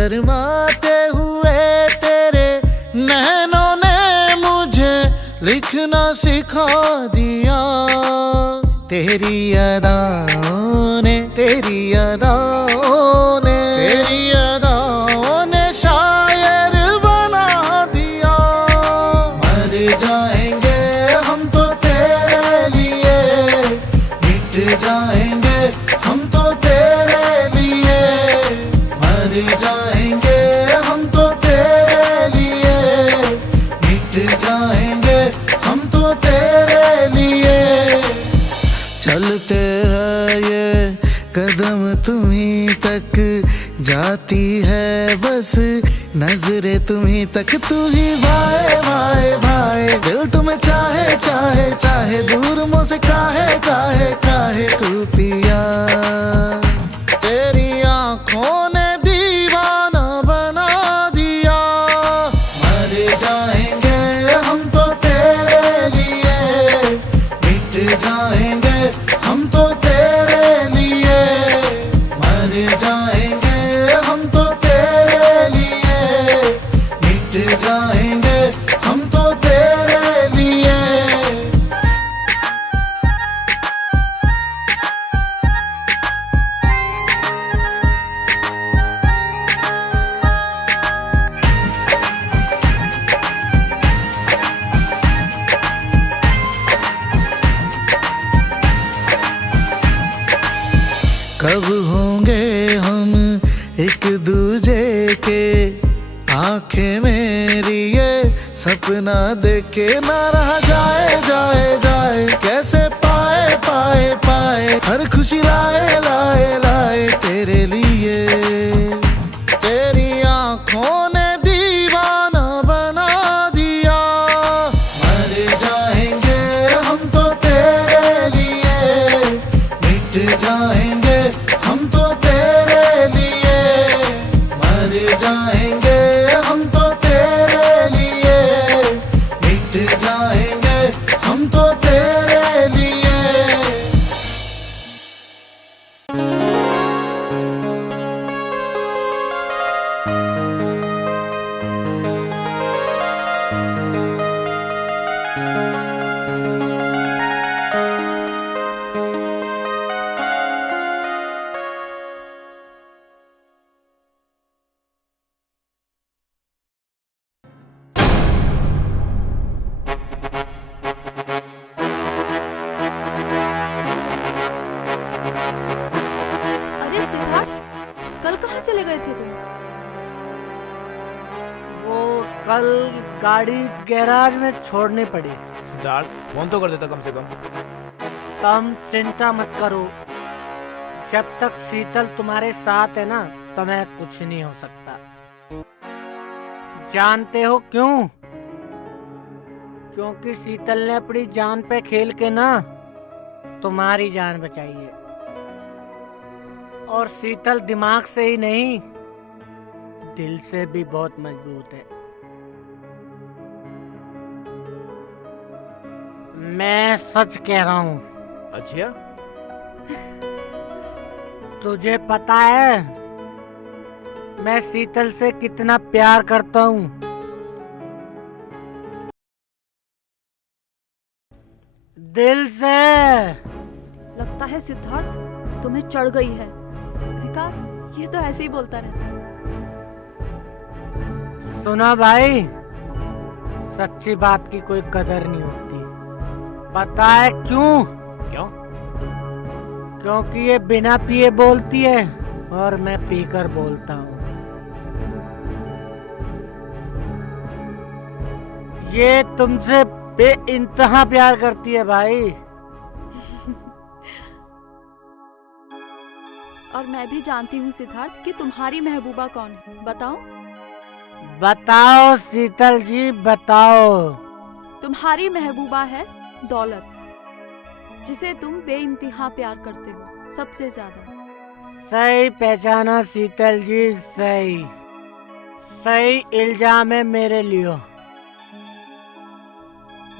शर्माते हुए तेरे नैनों ने मुझे लिखना सिखा दिया। तेरी अदाओं ने, तेरी अदाओं ने, तेरी अदाओं ने शायर बना दिया। मर जाएंगे हम तो तेरे लिए, मिट जाएंगे हम तो तेरे लिए। मर जाएंगे हम तो तेरे लिए, मिट जाएंगे हम तो तेरे लिए। चलते हैं ये कदम तुम्हीं तक, जाती है बस नजरें तुम्हीं तक। तू ही भाए भाए भाए, दिल तुम्हें चाहे चाहे चाहे, दूर मुझसे काहे काहे काहे तू पिया। तेरी आंखों ने दीवाना बना दिया। मर जाएंगे हम तो तेरे लिए, मिट जाएंगे हम तो तेरे लिए। मर जाएंगे हम तो तेरे लिए, मिट जाएंगे हम तो तेरे लिए। कब होंगे हम एक दूजे के, आंखें मेरी ये सपना देखे ना रहा जाए जाए जाए। कैसे पाए पाए पाए हर खुशी लाए लाए लाए तेरे लिए। तेरी आंखों ने दीवाना बना दिया। मर जाएंगे हम तो तेरे लिए, मिट जाएंगे हम तो तेरे लिए। मर जाएंगे हम तो तेरे लिए, मिट जाएंगे हम तो तेरे लिए। अरे सिद्धार्थ, कल कहाँ चले गए थे तुम? वो कल गाड़ी गैराज में छोड़नी पड़ी। सिद्धार्थ फोन तो कर देता कम से कम। तुम चिंता मत करो, जब तक शीतल तुम्हारे साथ है ना तुम्हें कुछ नहीं हो सकता। जानते हो क्यों? क्योंकि शीतल ने अपनी जान पे खेल के ना तुम्हारी जान बचाई है। और शीतल दिमाग से ही नहीं, दिल से भी बहुत मजबूत है। मैं सच कह रहा हूँ। अच्छा, तुझे पता है मैं शीतल से कितना प्यार करता हूँ। दिल से। लगता है सिद्धार्थ तुम्हें चढ़ गई है। विकास ये तो ऐसे ही बोलता रहता है। सुना भाई, सच्ची बात की कोई कदर नहीं होती। पता है क्यों? क्यों? क्योंकि ये बिना पिए बोलती है और मैं पीकर बोलता हूँ। ये तुमसे बेइंतहा प्यार करती है भाई। और मैं भी जानती हूँ सिद्धार्थ कि तुम्हारी महबूबा कौन है। बताओ। बताओ शीतल जी, बताओ। तुम्हारी महबूबा है दौलत, जिसे तुम बेइंतहा प्यार करते हो सबसे ज्यादा। सही पहचाना शीतल जी, सही सही इल्जाम है मेरे लिए।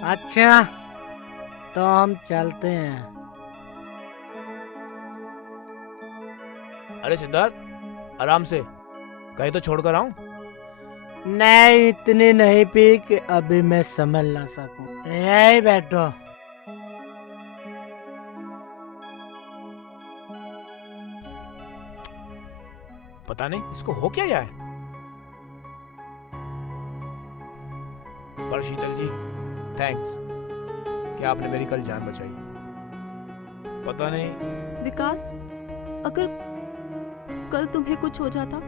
अच्छा तो हम चलते हैं। अरे सिद्धार्थ आराम से, कहीं तो छोड़कर आऊं? नहीं, इतनी नहीं पी कि अभी मैं समझ ना सकूं। यही बैठो। पता नहीं इसको हो क्या है। पर शीतल जी, थैंक्स कि आपने मेरी कल जान बचाई। पता नहीं। विकास, अगर कल तुम्हें कुछ हो जाता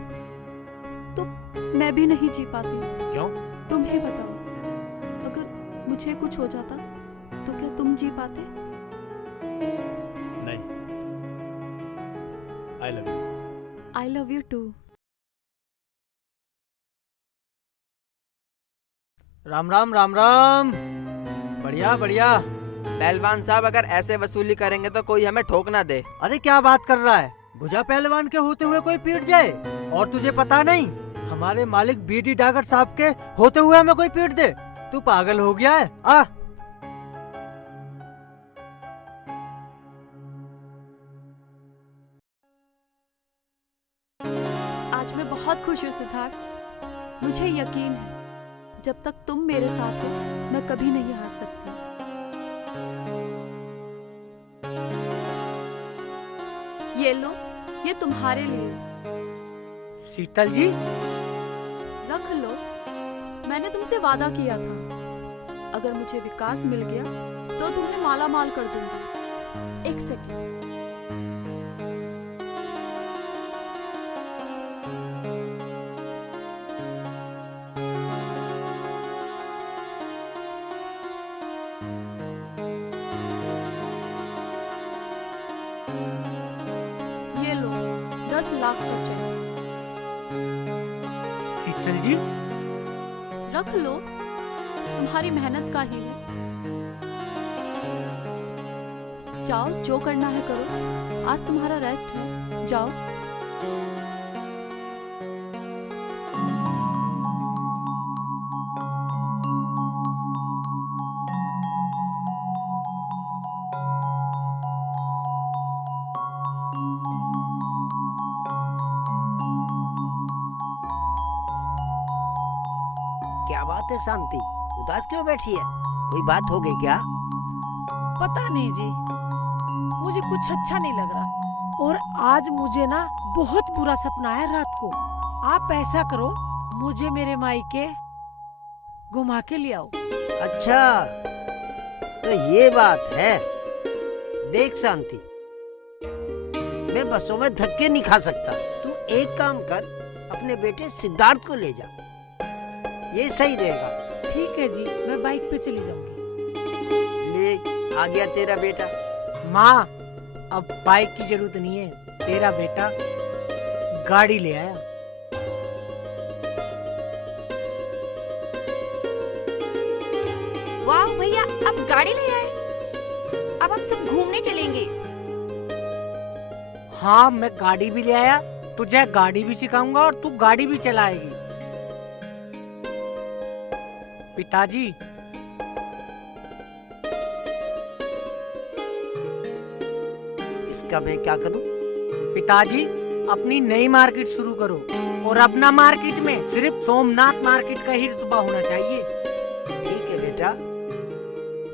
तो मैं भी नहीं जी पाती। क्यों? तुम ही बताओ, अगर मुझे कुछ हो जाता तो क्या तुम जी पाते? नहीं। I love you. I love you too. Ram Ram Ram Ram. बढ़िया बढ़िया। पहलवान साहब, अगर ऐसे वसूली करेंगे तो कोई हमें ठोक ना दे। अरे क्या बात कर रहा है, भुजा पहलवान के होते हुए कोई पीट जाए और तुझे पता नहीं? हमारे मालिक बीडी डागर साहब के होते हुए हमें कोई पीट दे? तू पागल हो गया है? आ आज मैं बहुत खुश हूँ सिद्धार्थ। मुझे यकीन है जब तक तुम मेरे साथ हो मैं कभी नहीं हार सकती। ये लो, ये तुम्हारे लिए। शीतल जी, रख लो। मैंने तुमसे वादा किया था, अगर मुझे विकास मिल गया तो तुम्हें माला माल कर दूंगी। एक सेकंड। ये लो, 10 लाख का चेक। शीतल जी, रख लो, तुम्हारी मेहनत का ही है। जाओ, जो करना है करो। आज तुम्हारा रेस्ट है, जाओ। क्या बात है शांति, उदास क्यों बैठी है? कोई बात हो गई क्या? पता नहीं जी, मुझे कुछ अच्छा नहीं लग रहा। और आज मुझे ना बहुत बुरा सपना है रात को। आप ऐसा करो, मुझे मेरे मायके घुमा के ले आओ। अच्छा, तो ये बात है। देख शांति, मैं बसों में धक्के नहीं खा सकता। तू एक काम कर, अपने बेटे सिद्धार्थ को ले जा, ये सही रहेगा। ठीक है जी, मैं बाइक पे चली जाऊंगी। ले, आ गया तेरा बेटा। माँ, अब बाइक की जरूरत नहीं है, तेरा बेटा गाड़ी ले आया। वाह भैया, अब गाड़ी ले आए। अब हम सब घूमने चलेंगे। हाँ, मैं गाड़ी भी ले आया, तुझे गाड़ी भी सिखाऊंगा और तू गाड़ी भी चलाएगी। पिताजी, इसका मैं क्या करूं? पिताजी, अपनी नई मार्केट शुरू करो और अपना मार्केट में सिर्फ सोमनाथ मार्केट का ही रुतबा होना चाहिए। ठीक है बेटा,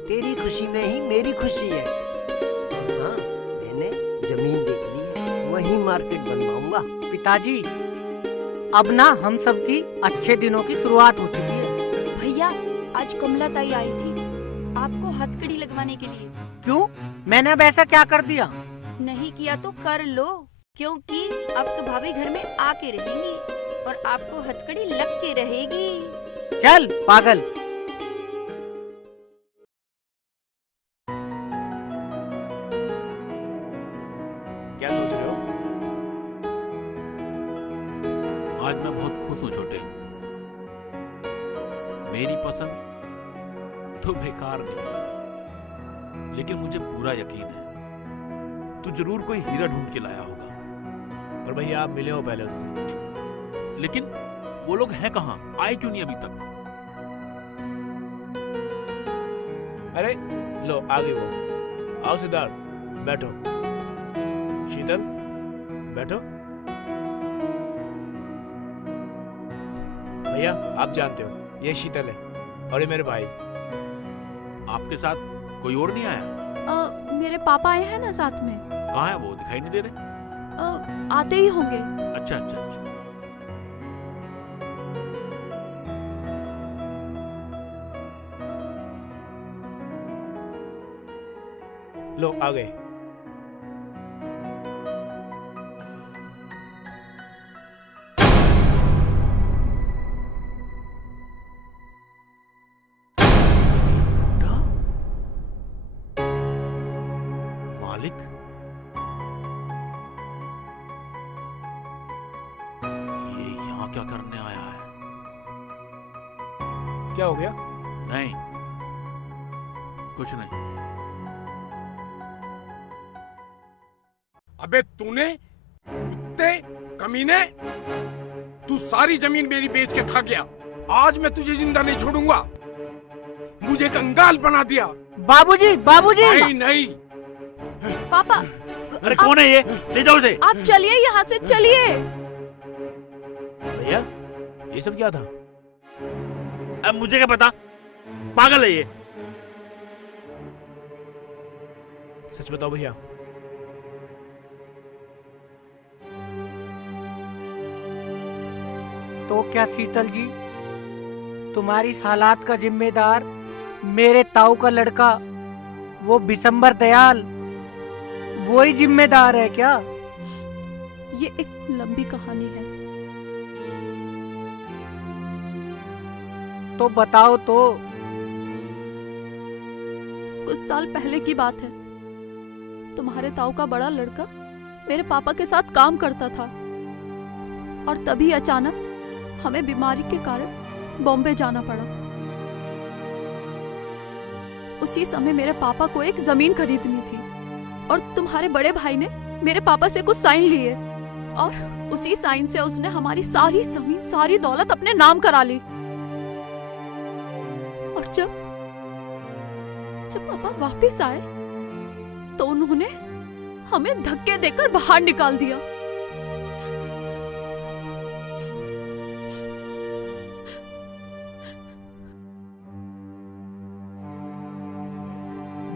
तेरी खुशी में ही मेरी खुशी है। हाँ, मैंने जमीन देख ली है, वहीं मार्केट बनवाऊंगा। पिताजी, अब ना हम सबकी अच्छे दिनों की शुरुआत हो चुकी है। भैया, आज कमला ताई आई थी आपको हथकड़ी लगवाने के लिए। क्यों? मैंने अब ऐसा क्या कर दिया? नहीं किया तो कर लो, क्योंकि अब तो भाभी घर में आके रहेंगी और आपको हथकड़ी लग के रहेगी। चल पागल। क्या सोच रहे हो? आज मैं बहुत खुश हूँ छोटे। मेरी पसंद तो बेकार निकली, लेकिन मुझे पूरा यकीन है तू जरूर कोई हीरा ढूंढ के लाया होगा। पर भैया आप मिले हो पहले उससे। लेकिन वो लोग हैं कहाँ? आए क्यों नहीं अभी तक? अरे लो, आ गई वो। आओ सिद्धार्थ, बैठो। शीतल, बैठो। भैया आप जानते हो ये शीतल है और ये मेरे भाई। आपके साथ कोई और नहीं आया? मेरे पापा आए हैं ना साथ में। कहाँ है वो, दिखाई नहीं दे रहे? आते ही होंगे। अच्छा अच्छा अच्छा। लो आ गए। मालिक, ये यहाँ क्या करने आया है? क्या हो गया? नहीं, कुछ नहीं। अबे तूने, कुत्ते, कमीने, तू सारी जमीन मेरी बेच के खा गया। आज मैं तुझे जिंदा नहीं छोड़ूंगा। मुझे कंगाल बना दिया। बाबूजी, बाबूजी! नहीं नहीं। पापा, अरे कौन है ये? ले जाओ उसे। आप चलिए यहाँ से, चलिए। भैया ये सब क्या था? अब मुझे क्या पता, पागल है ये। सच बताओ भैया। तो क्या शीतल जी, तुम्हारी इस हालात का जिम्मेदार मेरे ताऊ का लड़का वो बिशंबर दयाल, वो ही जिम्मेदार है क्या? ये एक लंबी कहानी है। तो बताओ तो। कुछ साल पहले की बात है। तुम्हारे ताऊ का बड़ा लड़का मेरे पापा के साथ काम करता था और तभी अचानक हमें बीमारी के कारण बॉम्बे जाना पड़ा। उसी समय मेरे पापा को एक जमीन खरीदनी थी और तुम्हारे बड़े भाई ने मेरे पापा से कुछ साइन लिए और उसी साइन से उसने हमारी सारी जमीन, सारी दौलत अपने नाम करा ली। और जब पापा वापस आए तो उन्होंने हमें धक्के देकर बाहर निकाल दिया।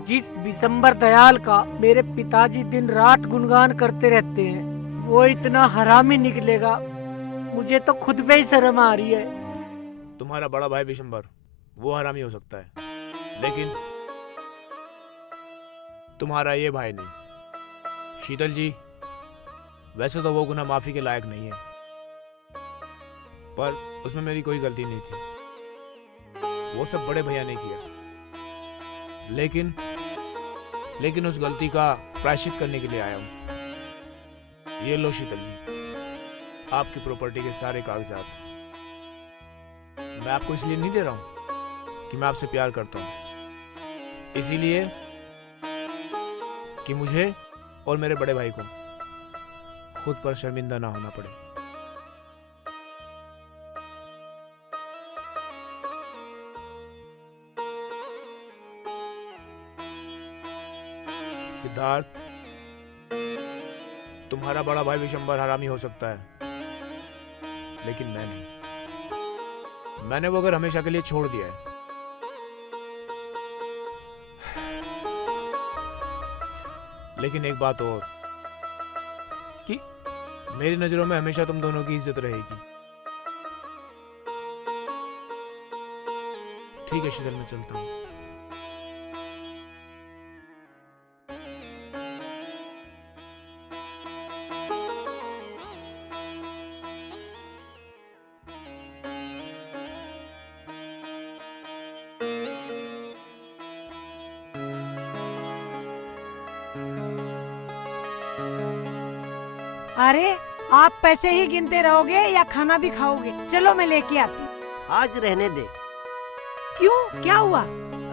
जिस बिशंबर दयाल का मेरे पिताजी दिन रात गुणगान करते रहते हैं, वो इतना हरामी निकलेगा, मुझे तो खुद पे ही शर्म आ रही है। तुम्हारा बड़ा भाई बिशंबर वो हरामी हो सकता है, लेकिन तुम्हारा ये भाई नहीं। शीतल जी, वैसे तो वो गुनाह माफी के लायक नहीं है, पर उसमें मेरी कोई गलती नहीं थी। वो सब बड़े भैया ने किया, लेकिन उस गलती का प्रायश्चित करने के लिए आया हूं। ये लो शीतल जी, आपकी प्रॉपर्टी के सारे कागजात। मैं आपको इसलिए नहीं दे रहा हूं कि मैं आपसे प्यार करता हूं, इसीलिए कि मुझे और मेरे बड़े भाई को खुद पर शर्मिंदा ना होना पड़े। सिद्धार्थ, तुम्हारा बड़ा भाई विशंबर हरामी हो सकता है, लेकिन मैं नहीं। मैंने वो घर हमेशा के लिए छोड़ दिया है। लेकिन एक बात और, कि मेरी नजरों में हमेशा तुम दोनों की इज्जत रहेगी। ठीक है शीतल, मैं चलता हूँ। अरे आप पैसे ही गिनते रहोगे या खाना भी खाओगे? चलो मैं लेके आती हूँ। आज रहने दे। क्यों, क्या हुआ?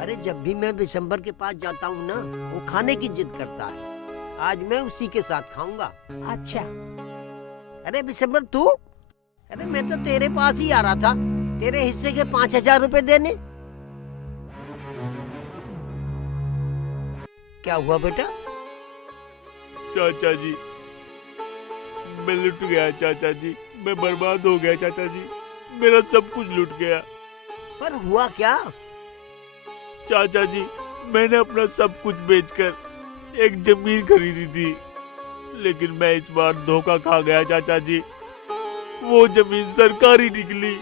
अरे जब भी मैं बिशंबर के पास जाता हूँ ना, वो खाने की जिद करता है। आज मैं उसी के साथ खाऊंगा। अच्छा। अरे बिशंबर तू, अरे मैं तो तेरे पास ही आ रहा था, तेरे हिस्से के 5,000 रुपए देने। क्या हुआ बेटा? चाचा जी, मैं लुट गया चाचा जी, मैं बर्बाद हो गया चाचा जी। मेरा सब कुछ लूट गया। पर हुआ क्या? चाचा जी, मैंने अपना सब कुछ बेचकर एक जमीन खरीदी थी, लेकिन मैं इस बार धोखा खा गया चाचा जी। वो जमीन सरकारी निकली।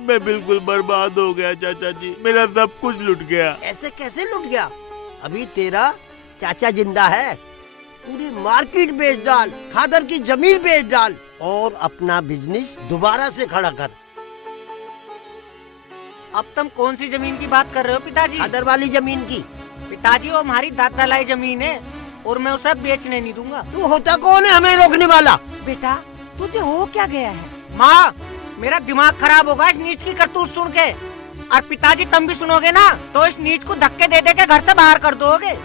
मैं बिल्कुल बर्बाद हो गया चाचा जी, मेरा सब कुछ लूट गया। ऐसे कैसे लुट गया? अभी तेरा चाचा जिंदा है। पूरी मार्केट बेच डाल, खादर की जमीन बेच डाल और अपना बिजनेस दोबारा से खड़ा कर। अब तुम कौन सी जमीन की बात कर रहे हो पिताजी? खादर वाली जमीन की। पिताजी वो हमारी दादा लाई जमीन है और मैं उसे बेचने नहीं दूंगा। तू होता कौन है हमें रोकने वाला? बेटा तुझे हो क्या गया है? माँ, मेरा दिमाग खराब होगा इस नीच की करतूत सुन के। और पिताजी तुम भी सुनोगे ना तो इस नीच को धक्के दे दे के घर से बाहर कर दोगे।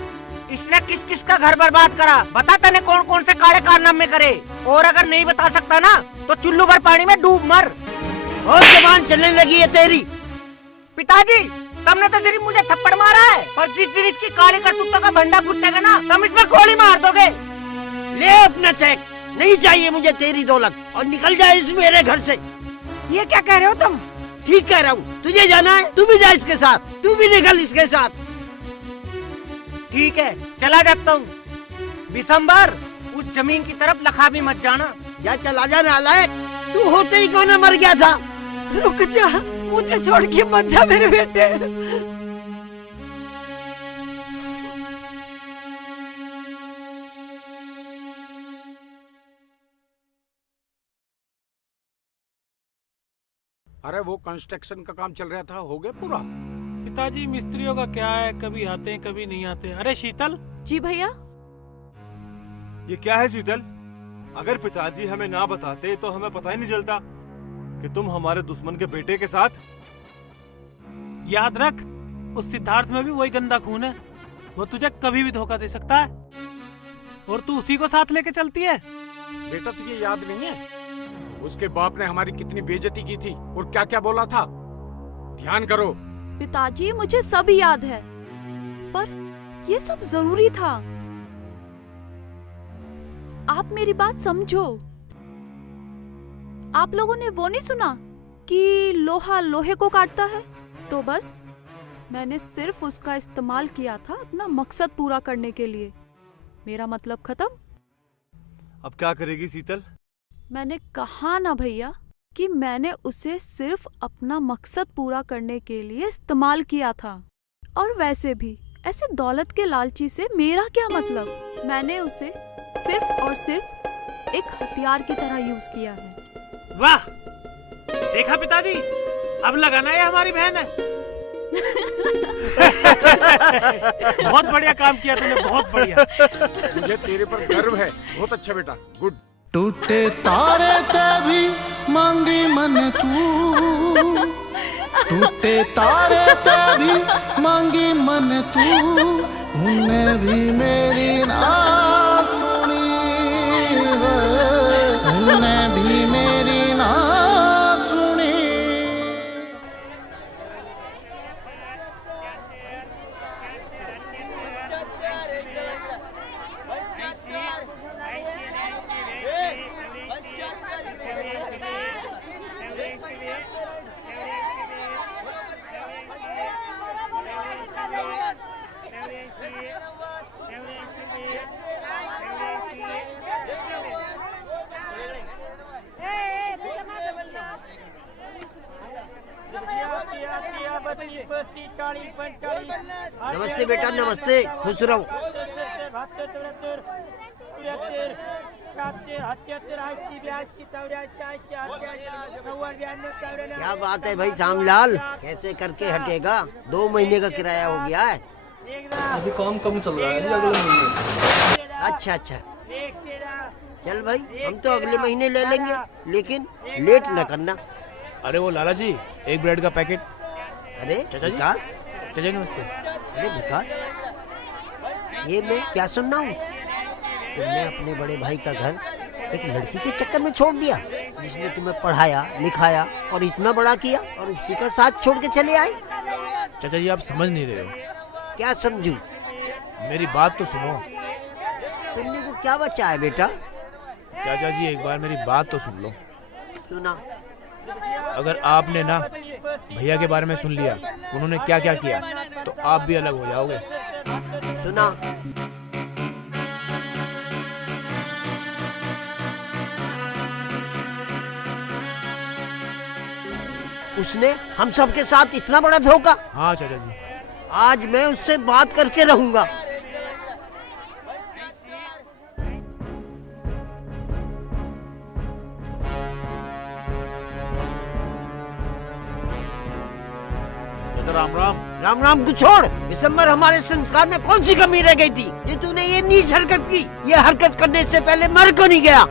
इसने किस किस का घर बर्बाद करा बता, तने कौन कौन से काले कारनामे करे। और अगर नहीं बता सकता ना तो चुल्लू भर पानी में डूब मर। और जबान चलने लगी है तेरी। पिताजी, तुमने तो सिर्फ मुझे थप्पड़ मारा है, पर जिस दिन इसकी काली करतूतों का भंडा फूटेगा ना तुम इसमें गोली मार दोगे। ले अपना चेक, नहीं चाहिए मुझे तेरी दौलत, और निकल जाए इस मेरे घर से। ये क्या कह रहे हो तुम? ठीक कह रहा हूँ, तुझे जाना है तू भी जा इसके साथ, तू भी निकल इसके साथ। ठीक है, चला जाता हूँ। बिशंबर, उस जमीन की तरफ लखा भी मत जाना। जा, चला जा नालायक। तू होते ही कौन मर गया था? रुक जा, मुझे छोड़ के मत जा मेरे बेटे। अरे वो कंस्ट्रक्शन का काम चल रहा था, हो गया पूरा? पिताजी, मिस्त्रियों का क्या है, कभी आते हैं कभी नहीं आते। अरे शीतल। जी भैया। ये क्या है शीतल? अगर पिताजी हमें ना बताते तो हमें पता ही नहीं चलता कि तुम हमारे दुश्मन के बेटे के साथ। याद रख, उस सिद्धार्थ में भी वही गंदा खून है। वो तुझे कभी भी धोखा दे सकता है और तू उसी को साथ लेके चलती है। बेटा तुझे याद नहीं है उसके बाप ने हमारी कितनी बेइज्जती की थी और क्या क्या बोला था? ध्यान करो। पिताजी, मुझे सब याद है, पर ये सब जरूरी था। आप मेरी बात समझो। आप लोगों ने वो नहीं सुना कि लोहा लोहे को काटता है? तो बस मैंने सिर्फ उसका इस्तेमाल किया था अपना मकसद पूरा करने के लिए। मेरा मतलब खत्म। अब क्या करेगी शीतल? मैंने कहा ना भैया कि मैंने उसे सिर्फ अपना मकसद पूरा करने के लिए इस्तेमाल किया था। और वैसे भी ऐसे दौलत के लालची से मेरा क्या मतलब? मैंने उसे सिर्फ और सिर्फ एक हथियार की तरह यूज किया है। वाह, देखा पिताजी, अब लगाना ये हमारी बहन है। बहुत बढ़िया काम किया तूने, बहुत बढ़िया। मुझे तेरे पर गर्व है। बहुत अच्छा बेटा, गुड। टूटे तारे तभी मांगी मन तू, टूटे तारे तभी मांगी मन तू, उनने भी मेरी ना सुनी है, उनने भी मेरी ना सुनी। नमस्ते बेटा, नमस्ते, खुश रहो। क्या बात है भाई श्यामलाल, कैसे करके हटेगा? 2 महीने का किराया हो गया है। अभी काम कम चल रहा है, अगले महीने। अच्छा अच्छा, चल भाई, हम तो अगले महीने ले लेंगे, लेकिन लेट न करना। अरे वो लाला जी, एक ब्रेड का पैकेट। अरे विकास, चाचा जी नमस्ते। अरे विकास, ये मैं क्या सुन रहा हूँ? तुमने अपने बड़े भाई का घर एक लड़की के चक्कर में छोड़ दिया, जिसने तुम्हें पढ़ाया लिखाया और इतना बड़ा किया, और उसी का साथ छोड़ के चले आए? चाचा जी आप समझ नहीं रहे हो। क्या समझूं? मेरी बात तो सुनो। सुनने को क्या बचा है बेटा? चाचा जी एक बार मेरी बात तो सुन लो। सुना। अगर आपने ना भैया के बारे में सुन लिया उन्होंने क्या क्या किया तो आप भी अलग हो जाओगे। सुना, उसने हम सबके साथ इतना बड़ा धोखा। हाँ चाचा जी, आज मैं उससे बात करके रहूंगा। चाचा राम राम। राम राम को छोड़, दिसंबर हमारे संस्कार में कौन सी कमी रह गई थी जो तूने ये नीच हरकत की? ये हरकत करने से पहले मर क्यों नहीं गया?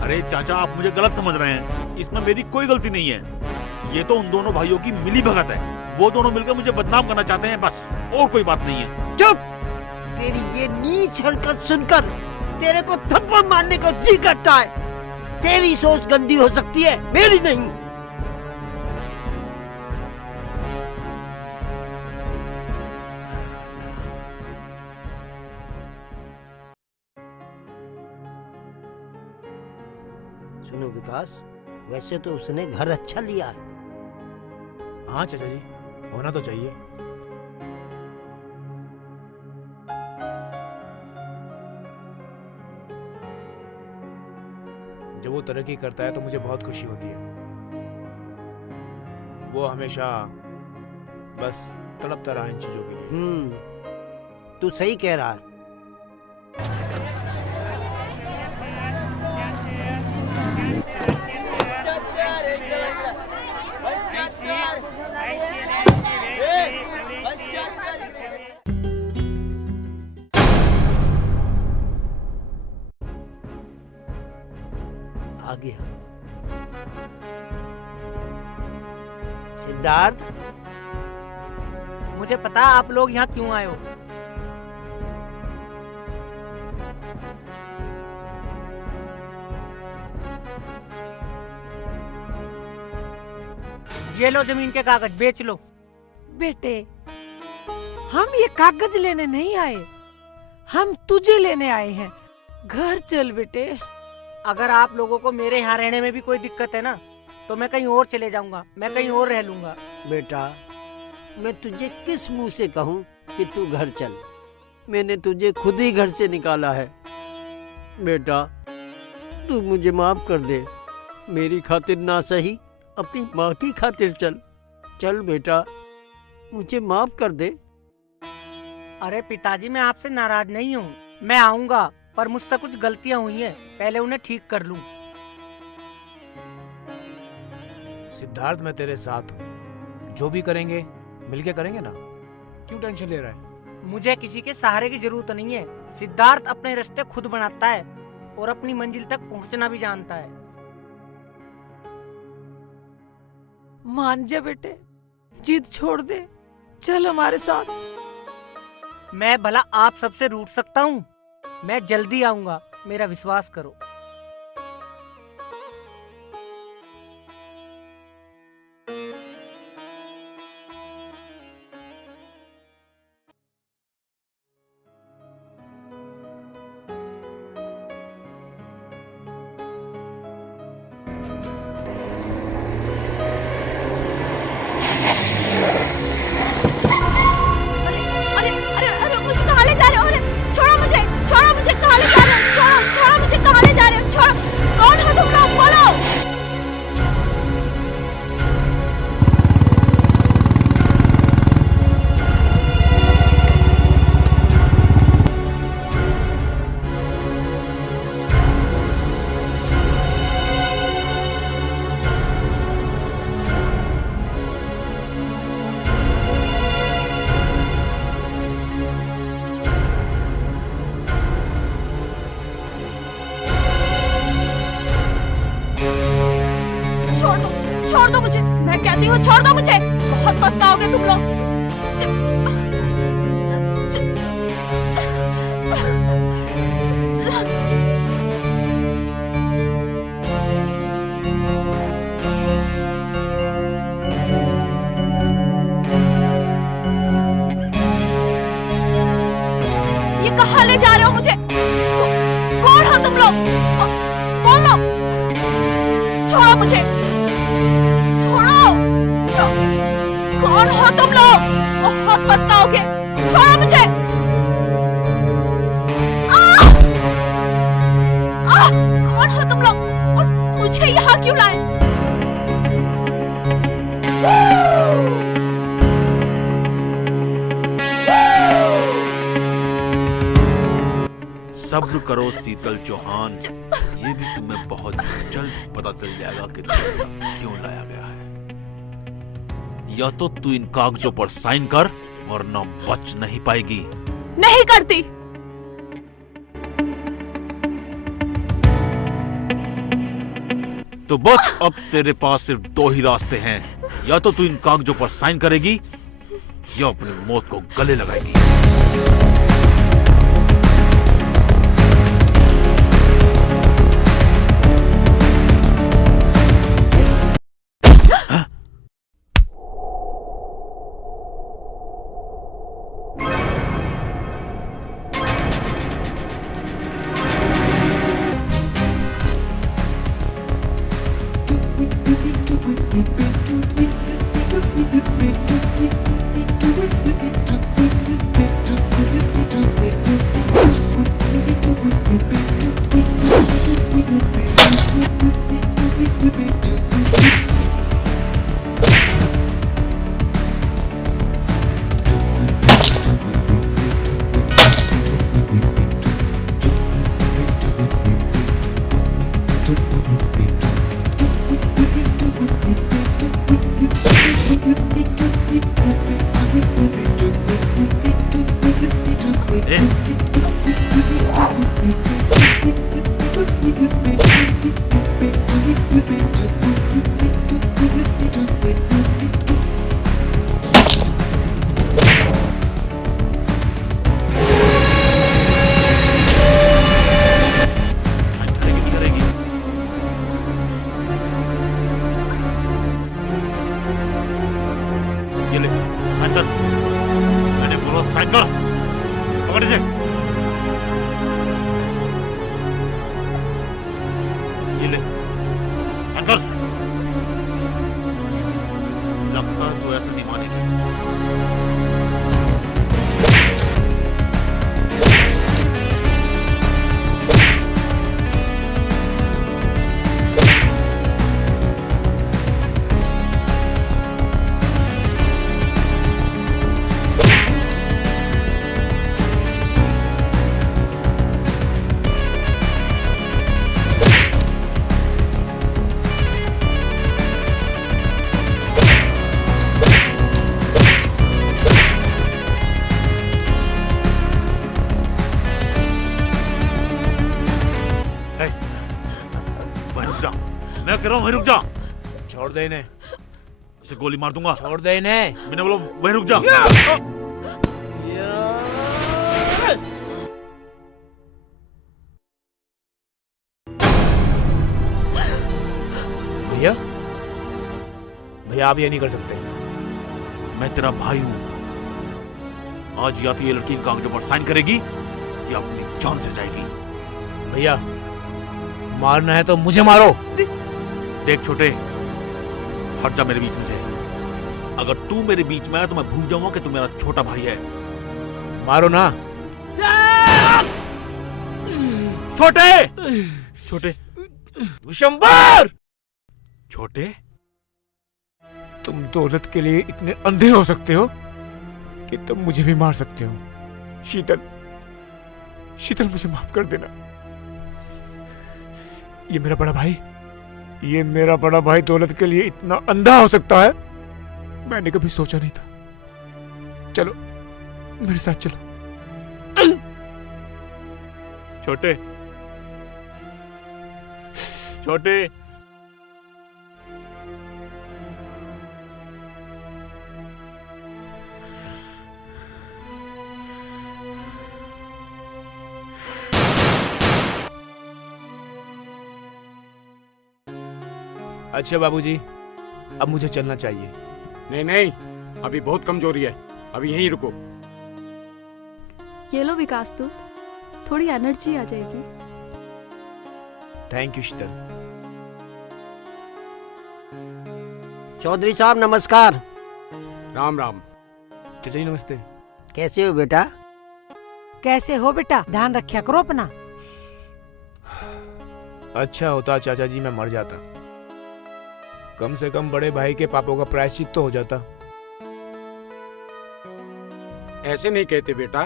अरे चाचा आप मुझे गलत समझ रहे हैं, इसमें मेरी कोई गलती नहीं है। ये तो उन दोनों भाइयों की मिली भगत है, वो दोनों मिलकर मुझे बदनाम करना चाहते हैं बस, और कोई बात नहीं है। चुप! तेरी ये नीच हरकत सुनकर तेरे को थप्पड़ मारने को जी करता है। तेरी सोच गंदी हो सकती है, मेरी नहीं। सुनो विकास, वैसे तो उसने घर अच्छा लिया है। हाँ चाचा जी, होना तो चाहिए। जब वो तरक्की करता है तो मुझे बहुत खुशी होती है। वो हमेशा बस तड़पता रहा इन चीजों के लिए। तू सही कह रहा है। आ गया सिद्धार्थ। मुझे पता है आप लोग यहाँ क्यों आए हो। ये लो जमीन के कागज, बेच लो। बेटे, हम ये कागज लेने नहीं आए, हम तुझे लेने आए हैं। घर चल बेटे। अगर आप लोगों को मेरे यहाँ रहने में भी कोई दिक्कत है ना तो मैं कहीं और चले जाऊंगा, मैं कहीं और रह लूंगा। बेटा, मैं तुझे किस मुंह से कहूँ कि तू घर चल? मैंने तुझे खुद ही घर से निकाला है। बेटा, तू मुझे माफ कर दे। मेरी खातिर ना सही, अपनी माँ की खातिर चल। चल बेटा, मुझे माफ कर दे। अरे पिताजी, मैं आपसे नाराज नहीं हूँ, मैं आऊंगा, पर मुझसे कुछ गलतियाँ हुई हैं, पहले उन्हें ठीक कर लूं। सिद्धार्थ, मैं तेरे साथ हूँ, जो भी करेंगे मिलके करेंगे ना। क्यों टेंशन ले रहा है? मुझे किसी के सहारे की जरूरत नहीं है। सिद्धार्थ अपने रास्ते खुद बनाता है और अपनी मंजिल तक पहुंचना भी जानता है। मान जा बेटे, जिद छोड़ दे, चल हमारे साथ। मैं भला आप सबसे रूठ सकता हूँ? मैं जल्दी आऊंगा, मेरा विश्वास करो। छोड़ दो मुझे, मैं कहती हूँ छोड़ दो मुझे, बहुत पछताओगे तुम लोग। ये कहाँ ले जा रहे हो मुझे? कौन हो तुम लोग? बोलो, छोड़ो मुझे। बहुत पछताओगे। छोड़ो मुझे। कौन हो तुम लोग और मुझे यहाँ क्यों लाए? सब्र करो शीतल चौहान, ये भी तुम्हें बहुत जल्द पता चल जाएगा कि क्यों लाया गया है। या तो तू इन कागजों पर साइन कर वरना बच नहीं पाएगी। नहीं करती। तो बच, अब तेरे पास सिर्फ दो ही रास्ते हैं, या तो तू इन कागजों पर साइन करेगी या अपनी मौत को गले लगाएगी। ये ले साइन कर, मैंने बोला साइन कर, पकड़ इसे। ये ले साइन कर। लगता है तू ऐसे नहीं मानेगी। मैं कह रहा हूँ वहीं रुक जा। छोड़ दे इन्हें। इसे गोली मार दूंगा। छोड़ दे इन्हें। मैंने बोला वहीं रुक जा। भैया, भैया आप ये नहीं कर सकते। मैं तेरा भाई हूं। आज या तो ये लड़की इन कागजों पर साइन करेगी या अपनी जान से जाएगी। भैया मारना है तो मुझे मारो। देख छोटे, हट जा मेरे बीच में से। अगर तू मेरे बीच में आया तो मैं भूल जाऊंगा कि तू मेरा छोटा भाई है। मारो ना। छोटे छोटे विशंबर, छोटे तुम दौलत के लिए इतने अंधे हो सकते हो कि तुम मुझे भी मार सकते हो। शीतल, शीतल मुझे माफ कर देना। ये मेरा बड़ा भाई, ये मेरा बड़ा भाई दौलत के लिए इतना अंधा हो सकता है, मैंने कभी सोचा नहीं था। चलो मेरे साथ चलो। छोटे छोटे अच्छा बाबूजी, अब मुझे चलना चाहिए। नहीं नहीं, अभी बहुत कमजोरी है, अभी यहीं रुको। ये लो विकास दूत, थोड़ी एनर्जी आ जाएगी। थैंक यू शीतल। चौधरी साहब नमस्कार। राम राम। चाचा जी नमस्ते। कैसे हो बेटा? कैसे हो बेटा? ध्यान रखा करो अपना। अच्छा होता चाचा जी मैं मर जाता, कम से कम बड़े भाई के पापों का प्रायश्चित तो हो जाता। ऐसे नहीं कहते बेटा,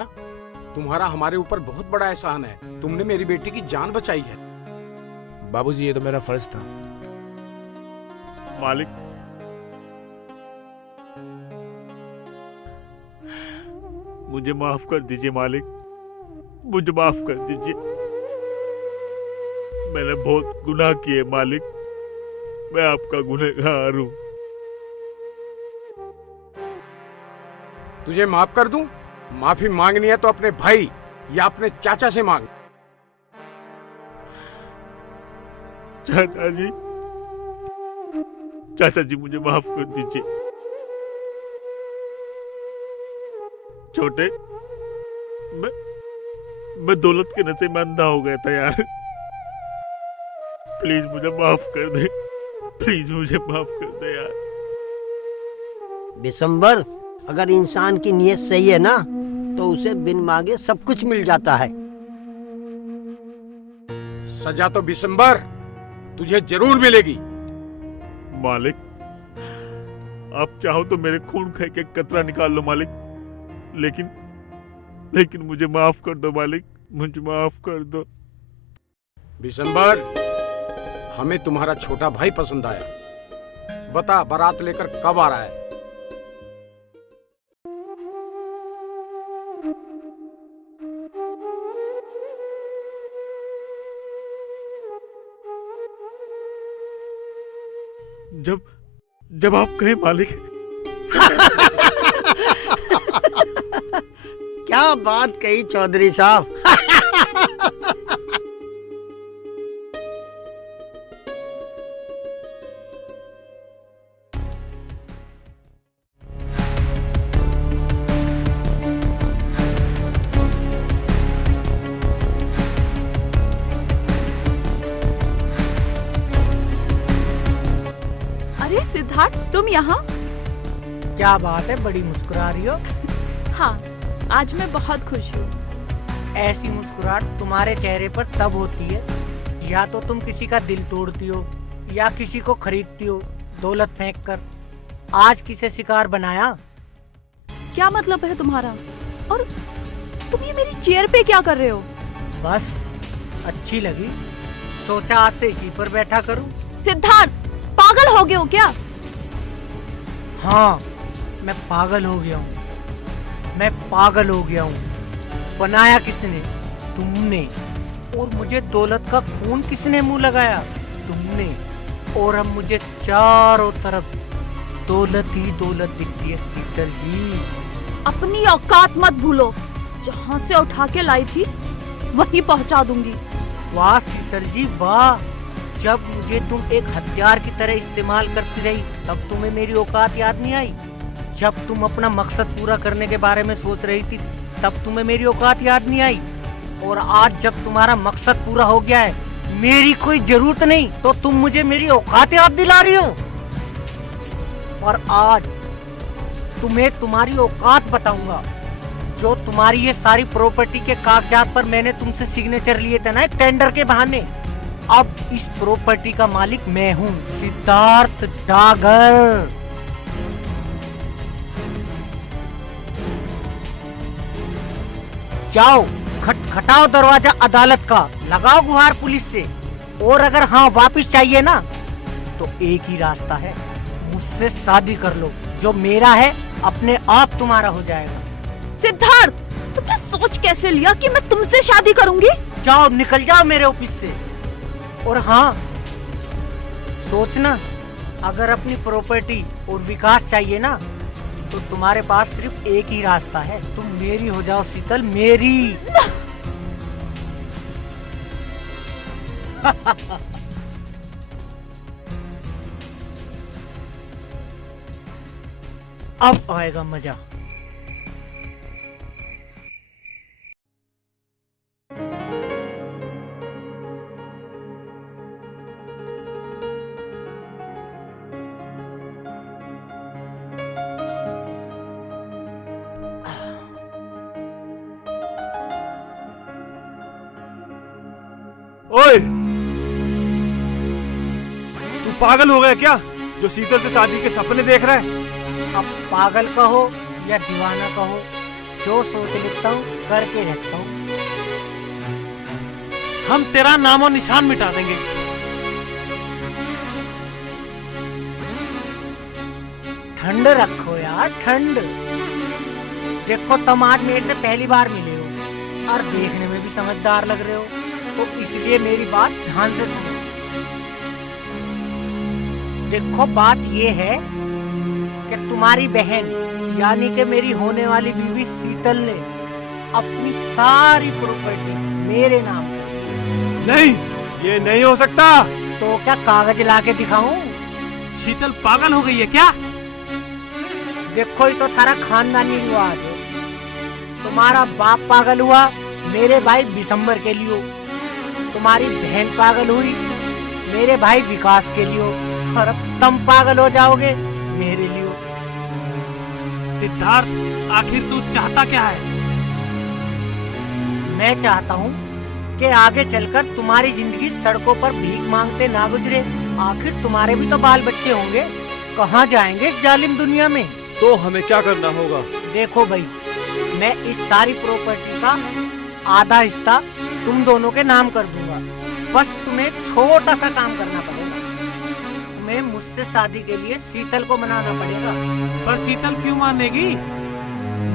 तुम्हारा हमारे ऊपर बहुत बड़ा एहसान है। तुमने मेरी बेटी की जान बचाई है। बाबूजी ये तो मेरा फर्ज था। मालिक, मुझे माफ कर दीजिए मालिक, मुझे माफ कर दीजिए। मैंने बहुत गुनाह किए मालिक, मैं आपका गुनहगार हूं। तुझे माफ कर दूं? माफी मांगनी है तो अपने भाई या अपने चाचा से मांग। चाचा जी, चाचा जी मुझे माफ कर दीजिए। छोटे, मैं दौलत के नशे में अंधा हो गया था यार। प्लीज मुझे माफ कर दे, प्लीज मुझे माफ कर दे यार। बिशंबर, अगर इंसान की नीयत सही है ना तो उसे बिन मांगे सब कुछ मिल जाता है। सजा तो बिशंबर तुझे जरूर मिलेगी। मालिक, आप चाहो तो मेरे खून का एक कतरा निकाल लो मालिक, लेकिन मुझे माफ कर दो मालिक, मुझे माफ कर दो। बिशंबर, हमें तुम्हारा छोटा भाई पसंद आया। बता बारात लेकर कब आ रहा है? जब आप कहें मालिक। क्या बात कही चौधरी साहब। अरे सिद्धार्थ, तुम यहाँ? क्या बात है, बड़ी मुस्कुरा रही हो। हाँ, आज मैं बहुत खुश हूँ। ऐसी मुस्कुराहट तुम्हारे चेहरे पर तब होती है या तो तुम किसी का दिल तोड़ती हो या किसी को खरीदती हो दौलत फेंक कर। आज किसे शिकार बनाया? क्या मतलब है तुम्हारा? और तुम ये मेरी चेयर पे क्या कर रहे हो? बस अच्छी लगी, सोचा आज से इसी पर बैठा करूं। सिद्धार्थ, पागल हो गए हो क्या? हाँ, मैं पागल हो गया हूँ। मैं पागल हो गया हूँ। बनाया किसने? तुमने। और मुझे दौलत का खून किसने मुंह लगाया? तुमने। और अब मुझे चारों तरफ दौलत ही दौलत दिखती है शीतल जी। अपनी औकात मत भूलो, जहाँ से उठा के लाई थी वहीं पहुँचा दूंगी। वाह शीतल जी वाह, जब मुझे तुम एक हथियार की तरह इस्तेमाल करती रही तब तुम्हें मेरी औकात याद नहीं आई? जब तुम अपना मकसद पूरा करने के बारे में सोच रही थी तब तुम्हें मेरी औकात याद नहीं आई? और आज जब तुम्हारा मकसद पूरा हो गया है, मेरी कोई जरूरत नहीं, तो तुम मुझे मेरी औकात याद दिला रही हो? और आज तुम्हें तुम्हारी औकात बताऊंगा। जो तुम्हारी ये सारी प्रॉपर्टी के कागजात पर मैंने तुमसे सिग्नेचर लिए थे ना एक टेंडर के बहाने, अब इस प्रॉपर्टी का मालिक मैं हूँ, सिद्धार्थ डागर। जाओ, खटखटाओ दरवाजा अदालत का, लगाओ गुहार पुलिस से। और अगर हाँ वापस चाहिए ना तो एक ही रास्ता है, मुझसे शादी कर लो। जो मेरा है अपने आप तुम्हारा हो जाएगा। सिद्धार्थ, तुमने सोच कैसे लिया कि मैं तुमसे शादी करूंगी? जाओ, निकल जाओ मेरे ऑफिस से। और हाँ, सोचना, अगर अपनी प्रॉपर्टी और विकास चाहिए ना तो तुम्हारे पास सिर्फ एक ही रास्ता है, तुम मेरी हो जाओ शीतल, मेरी। अब आएगा मजा। पागल हो गया क्या जो शीतल से शादी के सपने देख रहा है? अब पागल कहो या दीवाना कहो, जो सोच लेता हूँ करके रहता हूँ। हम तेरा नामो निशान मिटा देंगे। ठंड रखो यार, ठंड। देखो तुम आज मेरे से पहली बार मिले हो और देखने में भी समझदार लग रहे हो, तो इसलिए मेरी बात ध्यान से सुनो। देखो बात ये है कि तुम्हारी बहन यानी कि मेरी होने वाली बीवी शीतल ने अपनी सारी प्रॉपर्टी मेरे नाम कर दी। नहीं, ये नहीं हो सकता। तो क्या कागज लाके दिखाऊं? शीतल पागल हो गई है क्या? देखो ये तो थारा खानदानी रिवाज है। तुम्हारा बाप पागल हुआ मेरे भाई दिसंबर के लिए, तुम्हारी बहन पागल हुई मेरे भाई विकास के लिए, और अब तुम पागल हो जाओगे मेरे लिए। सिद्धार्थ, आखिर तू चाहता क्या है? मैं चाहता हूँ कि आगे चलकर तुम्हारी जिंदगी सड़कों पर भीख मांगते ना गुजरे। आखिर तुम्हारे भी तो बाल बच्चे होंगे, कहाँ जाएंगे इस जालिम दुनिया में? तो हमें क्या करना होगा? देखो भाई, मैं इस सारी प्रॉपर्टी का आधा हिस्सा तुम दोनों के नाम कर दूंगा। बस तुम्हें एक छोटा सा काम करना पड़ेगा। तुम्हें मुझसे शादी के लिए शीतल को मनाना पड़ेगा। पर शीतल क्यों मानेगी?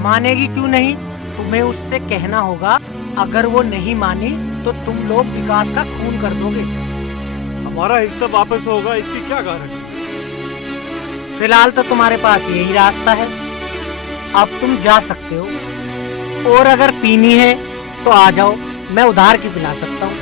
मानेगी क्यों नहीं? तुम्हें उससे कहना होगा, अगर वो नहीं मानी तो तुम लोग विकास का खून कर दोगे। हमारा हिस्सा वापस होगा, इसकी क्या गारंटी? फिलहाल तो तुम्हारे पास यही रास्ता है, अब तुम जा सकते हो। और अगर पीनी है तो आ जाओ, मैं उधार की पिला सकता हूँ।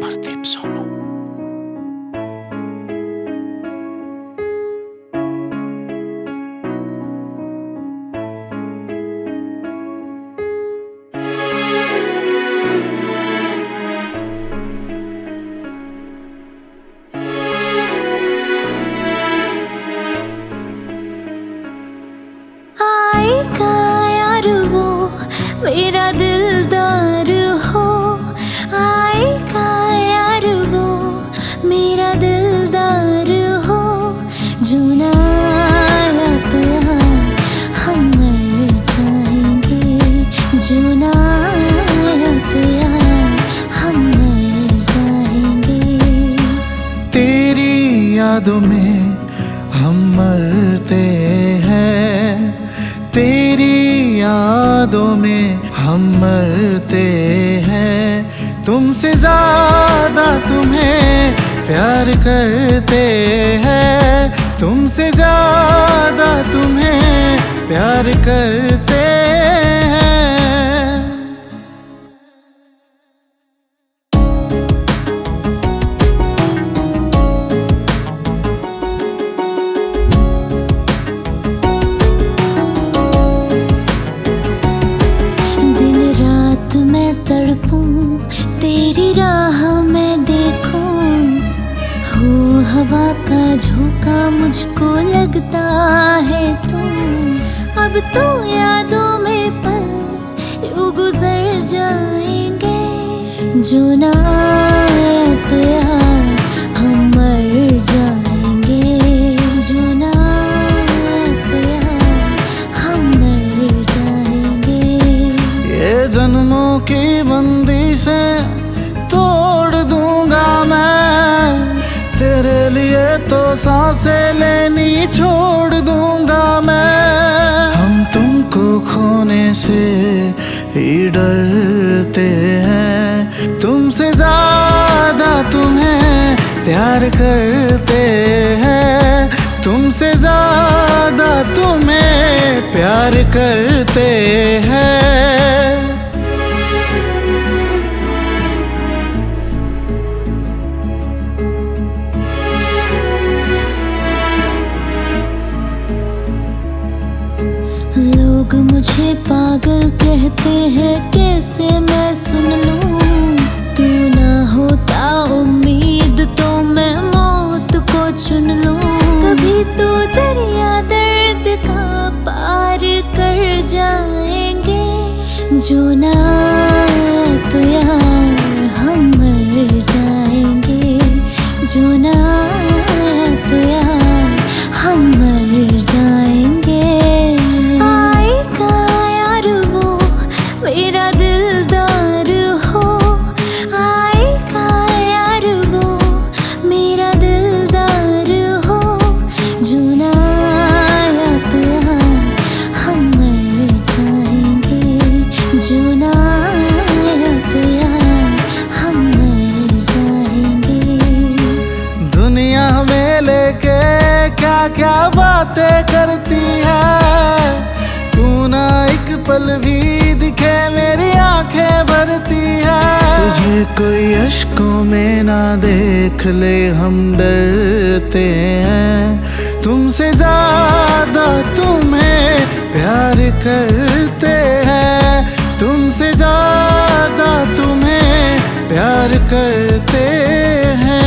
प्रदीप सोनू। आएगा यार वो मेरा दिलदार हो, आएगा यार वो मेरा दिलदार हो। जो ना आया तो यार हम मर जाएंगे, जो ना आया तो यार हम मर जाएंगे। तेरी यादों में हम मरते हैं, तेरी यादों में हम मरते हैं। तुमसे ज्यादा तुम्हें प्यार करते हैं, तुमसे ज्यादा तुम्हें प्यार करते हैं। मैं तड़पूं तेरी राह में देखूं, हो हवा का झोंका मुझको लगता है तू। अब तो यादों में पल यूं गुजर जाएंगे, जो ना आया तो यार हम मर जाएंगे, जो ना आया तो यार हम मर जाएंगे। ये जन्मों की बंदिशें तोड़ दूंगा मैं, तेरे लिए तो सांसें लेनी छोड़ दूंगा मैं। हम तुमको खोने से ही डरते हैं, तुमसे ज्यादा तुम्हें प्यार करते हैं, तुमसे ज्यादा तुम्हें प्यार करते हैं। लोग मुझे पागल कहते हैं, कैसे मैं सुन लूं? तू ना होता उम्मीद तो मैं मौत को चुन लूं। कभी तो दरिया दर्द का पार कर जाएंगे, जो ना तो यार हम मर जाएंगे, जो ना तो यार हम मर जाएंगे। आएगा यार वो मेरा दिलदार हो, आएगा यार वो मेरा दिलदार हो, जो ना आया तो यार हम मर जाएंगे, जो ना आया तो यार हम मर जाएंगे। दुनिया में लेके क्या क्या बातें करती है, तू ना एक पल भी दिखे मेरी आंखें भरती है। तुझे कोई अश्कों में ना देख ले हम डरते हैं, तुमसे ज्यादा तुम्हें प्यार करते हैं, तुमसे ज्यादा तुम्हें प्यार करते हैं।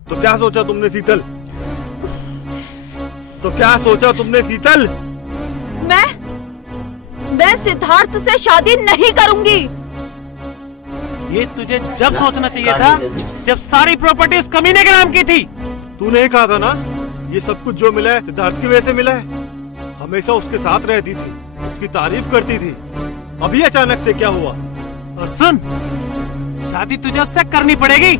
तो क्या सोचा तुमने शीतल? तो क्या सोचा तुमने शीतल? मैं सिद्धार्थ से शादी नहीं करूंगी। ये तुझे जब सोचना चाहिए था जब सारी प्रॉपर्टी उस कमीने के नाम की थी। तूने कहा था ना ये सब कुछ जो मिला है सिद्धार्थ की वजह से मिला है। हमेशा उसके साथ रहती थी, उसकी तारीफ करती थी, अभी अचानक से क्या हुआ? और सुन, शादी तुझे उससे करनी पड़ेगी।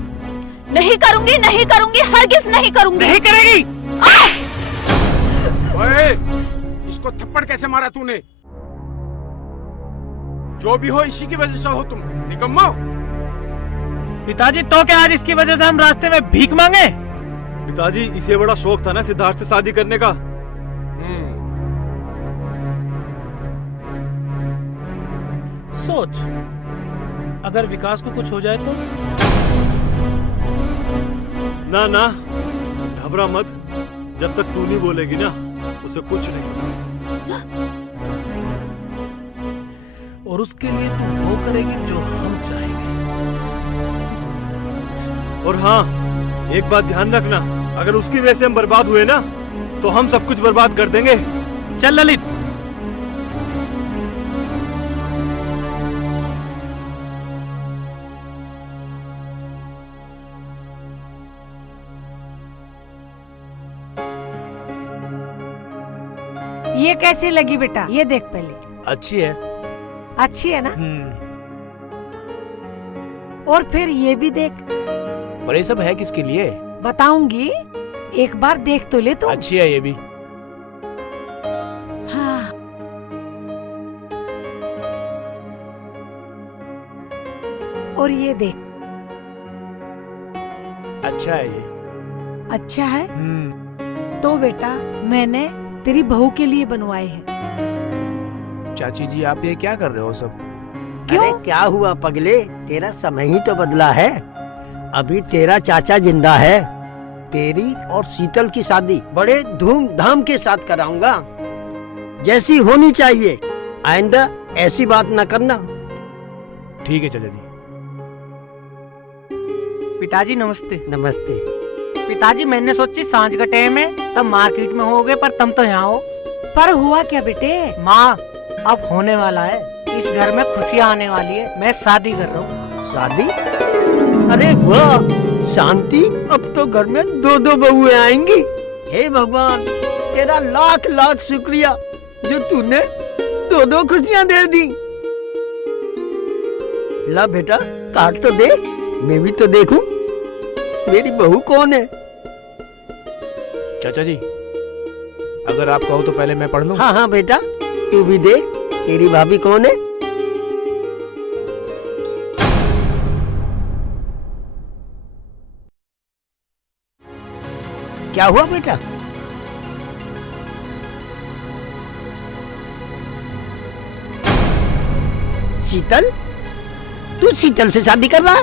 नहीं करूंगी, नहीं करूंगी, हरगिज नहीं करूंगी। नहीं करेगी। ओए, इसको थप्पड़ कैसे मारा तूने? जो भी हो इसी की वजह से हो तुम, निकम्मा। पिताजी तो क्या आज इसकी वजह से हम रास्ते में भीख मांगे? पिताजी इसे बड़ा शौक था ना सिद्धार्थ से शादी करने का। सोच, अगर विकास को कुछ हो जाए तो? ना ना, घबरा मत, जब तक तू नहीं बोलेगी ना उसे कुछ नहीं होगा। और उसके लिए तू वो करेगी जो हम चाहेंगे। और हाँ, एक बात ध्यान रखना, अगर उसकी वजह से हम बर्बाद हुए ना तो हम सब कुछ बर्बाद कर देंगे। चल ललित। ये कैसी लगी बेटा? ये देख पहले। अच्छी है। अच्छी है ना? और फिर ये भी देख। पर ये सब है किसके लिए? बताऊंगी, एक बार देख तो ले। तो अच्छी है ये भी। हाँ। और ये देख। अच्छा है ये। अच्छा है? तो बेटा मैंने तेरी बहू के लिए बनवाए हैं। चाची जी आप ये क्या कर रहे हो सब? अरे क्या हुआ पगले, तेरा समय ही तो बदला है। अभी तेरा चाचा जिंदा है। तेरी और शीतल की शादी बड़े धूमधाम के साथ कराऊंगा, जैसी होनी चाहिए। आइंदा ऐसी बात न करना। ठीक है चाचा जी। पिताजी नमस्ते। नमस्ते। पिताजी मैंने सोची सांझ का टाइम है, तब मार्केट में होगे, पर तुम तो यहाँ हो। पर हुआ क्या बेटे? माँ, अब होने वाला है, इस घर में खुशियाँ आने वाली है। मैं शादी कर रहा हूँ। शादी? अरे वाह शांति, अब तो घर में 2-2 बहुएं आएंगी। हे भगवान, तेरा लाख लाख शुक्रिया जो तूने 2-2 खुशियाँ दे दी। ला बेटा काट तो दे, मैं भी तो देखूं मेरी बहू कौन है। चाचा जी अगर आप कहो तो पहले मैं पढ़ लूं? हाँ हाँ बेटा, तू भी देख तेरी भाभी कौन है। क्या हुआ बेटा? शीतल? तू शीतल से शादी कर रहा?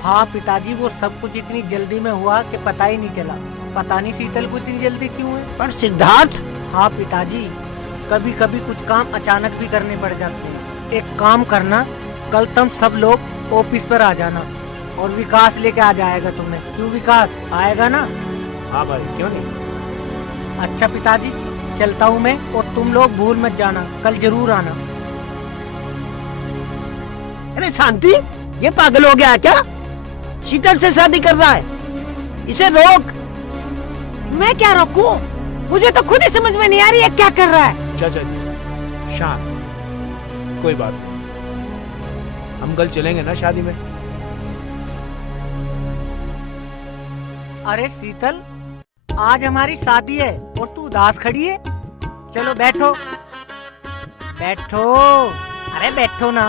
हाँ पिताजी, वो सब कुछ इतनी जल्दी में हुआ कि पता ही नहीं चला। पता नहीं शीतल को इतनी जल्दी क्यों है। पर सिद्धार्थ। हाँ पिताजी, कभी कभी कुछ काम अचानक भी करने पड़ जाते हैं। एक काम करना, कल तुम सब लोग ऑफिस पर आ जाना और विकास लेके आ जाएगा तुम्हें। क्यों विकास आएगा ना? हाँ भाई, क्यों नहीं। अच्छा पिताजी, चलता हूँ मैं, और तुम लोग भूल मत जाना, कल जरूर आना। अरे शांति, ये पागल हो गया है क्या? शीतल से शादी कर रहा है, इसे रोक। मैं क्या रोकूं? मुझे तो खुद ही समझ में नहीं आ रही है क्या कर रहा है। चाचा जी शांत, कोई बात नहीं, हम कल चलेंगे ना शादी में। अरे शीतल, आज हमारी शादी है और तू उदास खड़ी है। चलो बैठो बैठो, अरे बैठो ना।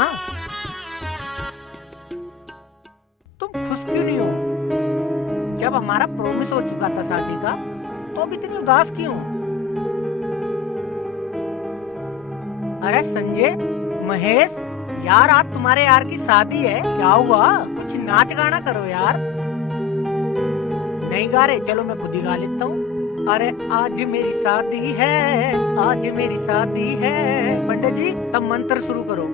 तुम खुश क्यों नहीं हो? जब हमारा प्रॉमिस हो चुका था शादी का, तो अब इतनी उदास क्यों? अरे संजय, महेश, यार आज तुम्हारे यार की शादी है, क्या हुआ? कुछ नाच गाना करो यार। नहीं गा रहे? चलो मैं खुद ही गा लेता हूँ। अरे आज मेरी शादी है, आज मेरी शादी है। पंडित जी, तब मंत्र शुरू करो।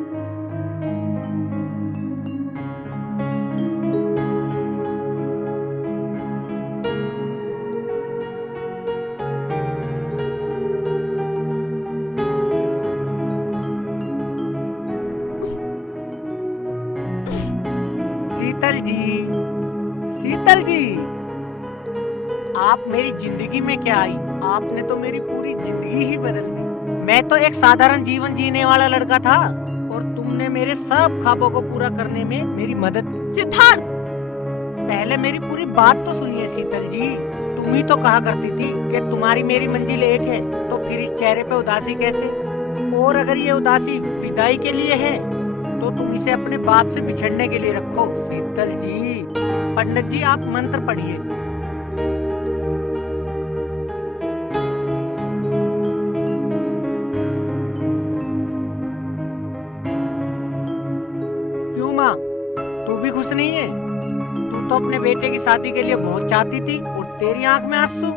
शीतल जी, शीतल जी, आप मेरी जिंदगी में क्या आई? आपने तो मेरी पूरी जिंदगी ही बदल दी। मैं तो एक साधारण जीवन जीने वाला लड़का था और तुमने मेरे सब ख्वाबों को पूरा करने में मेरी मदद की। सिद्धार्थ, पहले मेरी पूरी बात तो सुनिए शीतल जी। तुम ही तो कहा करती थी कि तुम्हारी मेरी मंजिल एक है, तो फिर इस चेहरे पे उदासी कैसे? और अगर ये उदासी विदाई के लिए है, तो तुम इसे अपने बाप से बिछड़ने के लिए रखो। शीतल जी, पंडित जी आप मंत्र पढ़िए। क्यों माँ, तू भी खुश नहीं है? तू तो अपने बेटे की शादी के लिए बहुत चाहती थी और तेरी आंख में आंसू।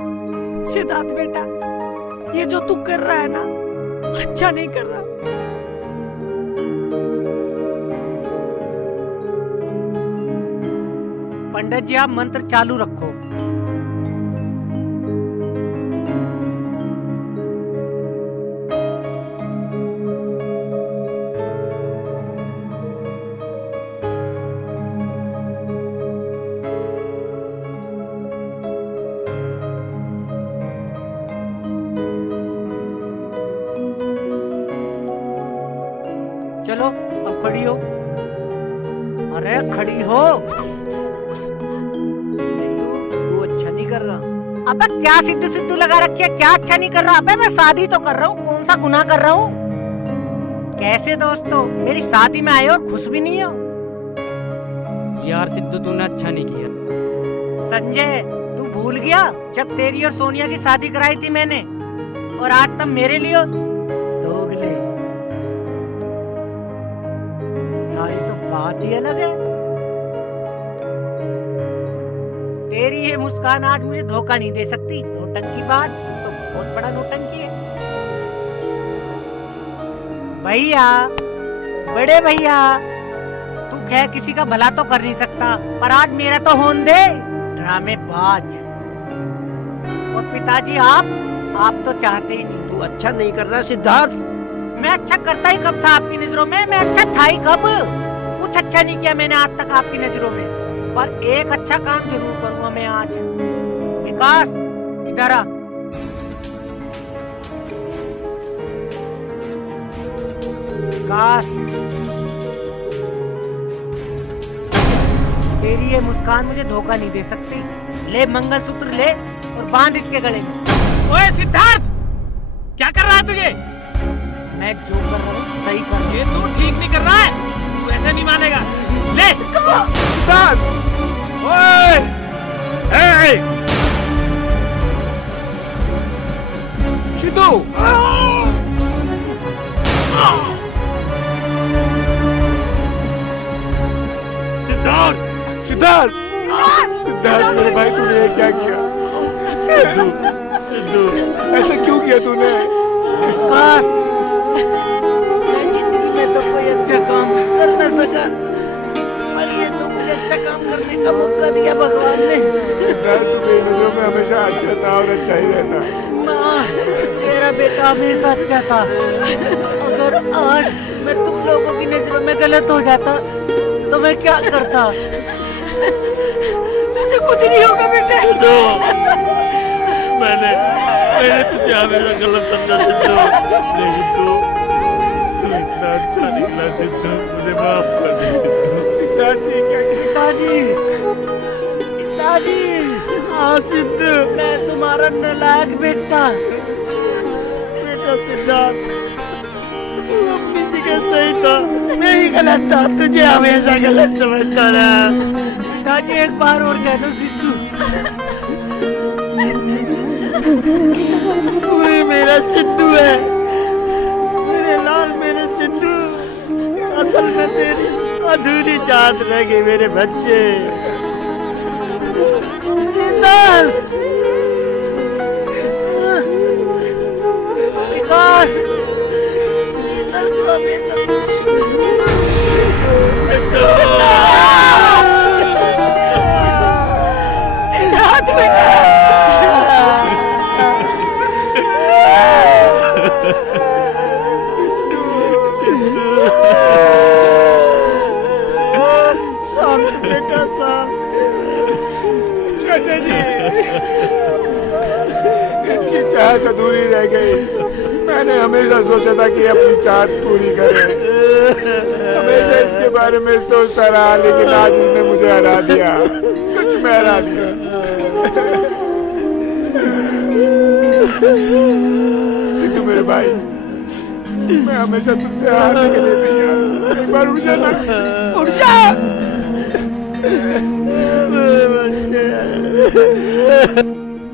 सिद्धार्थ बेटा, ये जो तू कर रहा है ना, अच्छा नहीं कर रहा। पंडित जी आप मंत्र चालू रखो। चलो अब खड़ी हो। अरे खड़ी हो। तू अच्छा नहीं कर रहा। अबे क्या सिद्धू सिद्धू लगा रखी है? क्या अच्छा नहीं कर रहा? अबे मैं शादी तो कर रहा हूँ, कौन सा गुनाह कर रहा हूँ? कैसे दोस्तों, मेरी शादी में आए और खुश भी नहीं हो? यार सिद्धू, तूने अच्छा नहीं किया। संजय, तू भूल गया जब तेरी और सोनिया की शादी कराई थी मैंने, और आज तब मेरे लिए दोगले। थारी तो बात ही अलग है। तेरी ये मुस्कान आज मुझे धोखा नहीं दे सकती। नौटंकी बात, तू तो बहुत बड़ा नौटंकी है। भैया, बड़े भैया, तू खैर किसी का भला तो कर नहीं सकता, पर आज मेरा तो होने दे। ड्रामेबाज। और पिताजी आप तो चाहते ही नहीं। तू अच्छा नहीं कर रहा सिद्धार्थ। मैं अच्छा करता ही कब था आपकी नजरों में? मैं अच्छा था ही कब? कुछ अच्छा नहीं किया मैंने आज तक आपकी नजरों में, पर एक अच्छा काम जरूर करूंगा मैं आज। विकास, इधर आ। विकास, तेरी ये मुस्कान मुझे धोखा नहीं दे सकती। ले मंगलसूत्र ले और बांध इसके गले में। ओए सिद्धार्थ, क्या कर रहा है तुझे? मैं जो कर रहा हूँ सही कर रहा हूँ। ये तू ठीक नहीं कर रहा है, तू ऐसे नहीं मानेगा। ले सिद्धार्थ, ओए, शिदू, सिद्धार्थ, सिद्धार्थ सिद्धार्थ मेरे भाई तूने ये क्या किया? सिद्धू सिद्धू ऐसा क्यों किया तूने? काश मैं जिंदगी में तो कोई अच्छा काम कर न सका, और ये तो मुझे अच्छा काम करने का मौका दिया भगवान ने। सिद्धार्थ तू मेरी नजरों में हमेशा अच्छा था और अच्छा ही रहता। मेरा बेटा हमेशा अच्छा था। अगर आज मैं तुम लोगों की नजरों में गलत हो जाता तो मैं क्या करता? तुझे कुछ नहीं होगा बेटे। मैंने तुझे हमेशा गलत समझा सिद्धू, लेकिन तू इतना अच्छा निकला सिद्धू, मुझे माफ कर दे सिद्धू। सिद्धार्थ ये क्या किया? पिताजी, पिताजी, हाँ सिद्धू, मैं तुम्हारा नालायक बेटा। बेटा सिद्धार्थ, तू अपनी जगह सही था, मैं ही गलत था, तुझे हमेशा गलत समझता रहा। पिताजी एक बार और कह दो सिद्धू, तू ही मेरा सिद्धू है, मेरे लाल, मेरे सिद्धू। असल में तेरी अधूरी चाहत रह गई मेरे बच्चे। सिद्धार्थ, विकास, इधर को हमेशा सिद्धार्थ बेटा, बेटा साहब। चाचा जी इसकी चाहत अधूरी रह गई। मैंने हमेशा सोचा था कि अपनी चाहत पूरी करे, हमेशा इसके बारे में सोचता रहा, लेकिन आज उसने मुझे हरा दिया, सच में हरा दिया। सिद्धू मेरे भाई, मैं हमेशा तुझसे हारने के लिए तैयार। एक बार उठ जाना, उठ जा। बच्चे